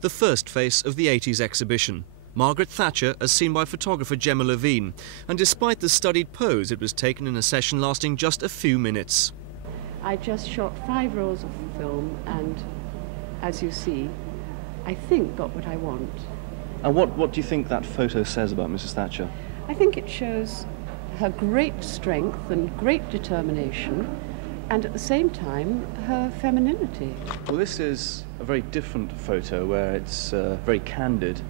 the first face of the 80s exhibition. Margaret Thatcher as seen by photographer Gemma Levine, and despite the studied pose, it was taken in a session lasting just a few minutes. I just shot 5 rolls of film and, as you see, I think got what I want. And what do you think that photo says about Mrs. Thatcher? I think it shows her great strength and great determination, and at the same time her femininity. Well, this is a very different photo where it's very candid,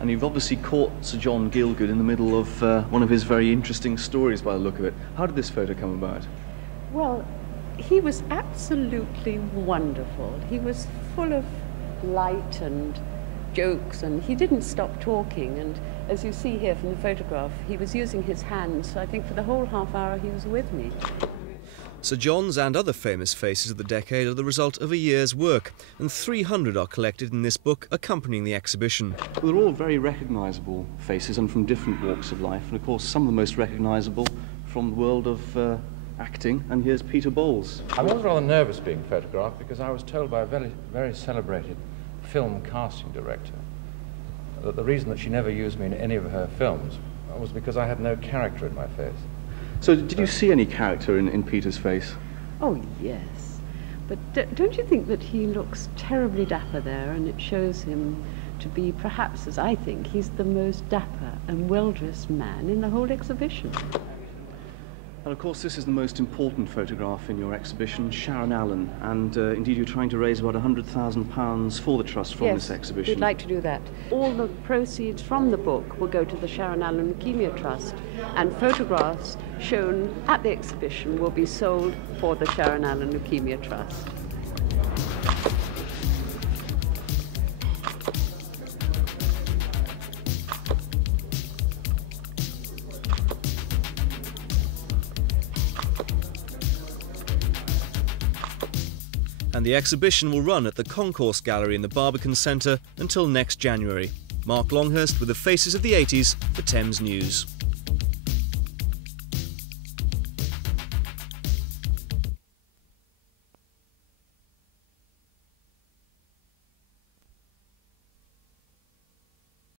and you've obviously caught Sir John Gielgud in the middle of one of his very interesting stories by the look of it. How did this photo come about? Well, he was absolutely wonderful. He was full of light and jokes, and he didn't stop talking, and as you see here from the photograph, he was using his hands, so I think for the whole half hour he was with me. Sir John's and other famous faces of the decade are the result of a year's work, and 300 are collected in this book accompanying the exhibition. Well, they're all very recognisable faces and from different walks of life, and of course some of the most recognisable from the world of acting, and here's Peter Bowles. I was rather nervous being photographed because I was told by a very celebrated film casting director that the reason that she never used me in any of her films was because I had no character in my face. So did you see any character in Peter's face? Oh, yes. But don't you think that he looks terribly dapper there, and it shows him to be, perhaps, as I think, he's the most dapper and well-dressed man in the whole exhibition. And of course this is the most important photograph in your exhibition, Sharon Allen, and indeed you're trying to raise about £100,000 for the Trust from this exhibition. Yes, we'd like to do that. All the proceeds from the book will go to the Sharon Allen Leukemia Trust, and photographs shown at the exhibition will be sold for the Sharon Allen Leukemia Trust. And the exhibition will run at the Concourse Gallery in the Barbican Centre until next January. Mark Longhurst with the faces of the 80s for Thames News.